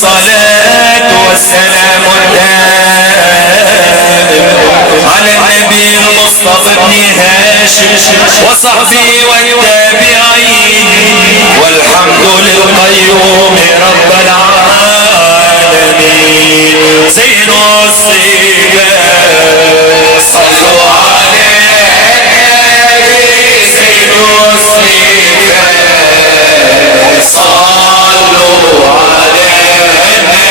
الصلاة والسلام على النبي المصطفى ابن هاشم وصحبه والتابعين والحمد للقيوم رب العالمين. زين الصبا صلوا عليه زين الصبا صلوا على النبي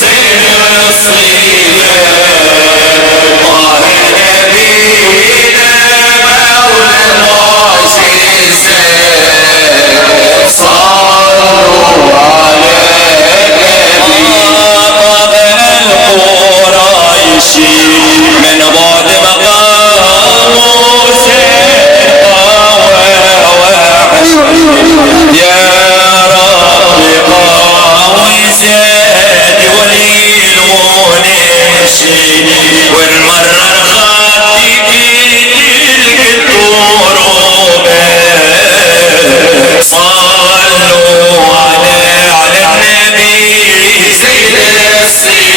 زين الصبا طه نبينا مولى المعجزات صلوا على القريشي من بعد مقامه يا رب قاوي زاد وليل ونمشي والمرة الغادي الدروب صلوا على النبي زين الصبا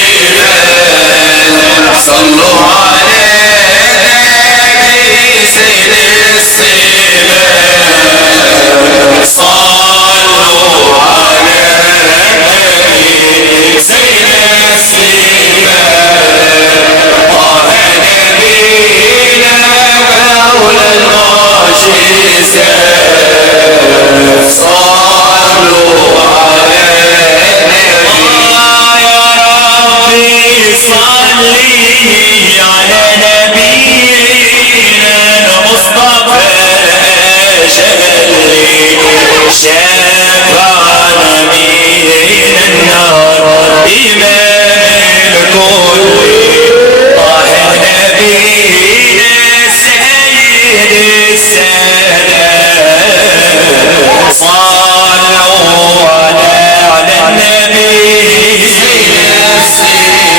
صلوا على النبي زين الصبا صلوا على النبي زين الصبا طه نبينا مولى المعجزات صلوا على النبي يا ربي صلي على نبينا المصطفى جلي شفعنا من النار إمام الكل طه نبينا سيد السادات صلوا على النبي زين الصبا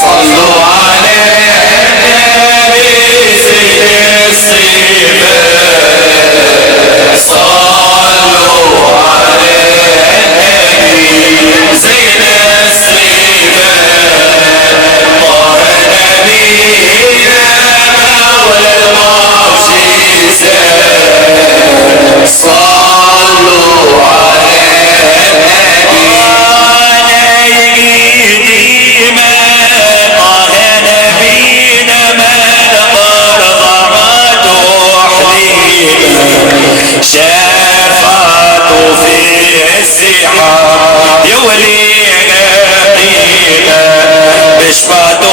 صلوا على النبي زين الصبا صلوا على النبي زين الصبا طه نبينا مولى المعجزات صلوا على النبي على يديما طه نبينا ما القرض حليما شفاعته في السحاب يولينا قيمة بشفاعته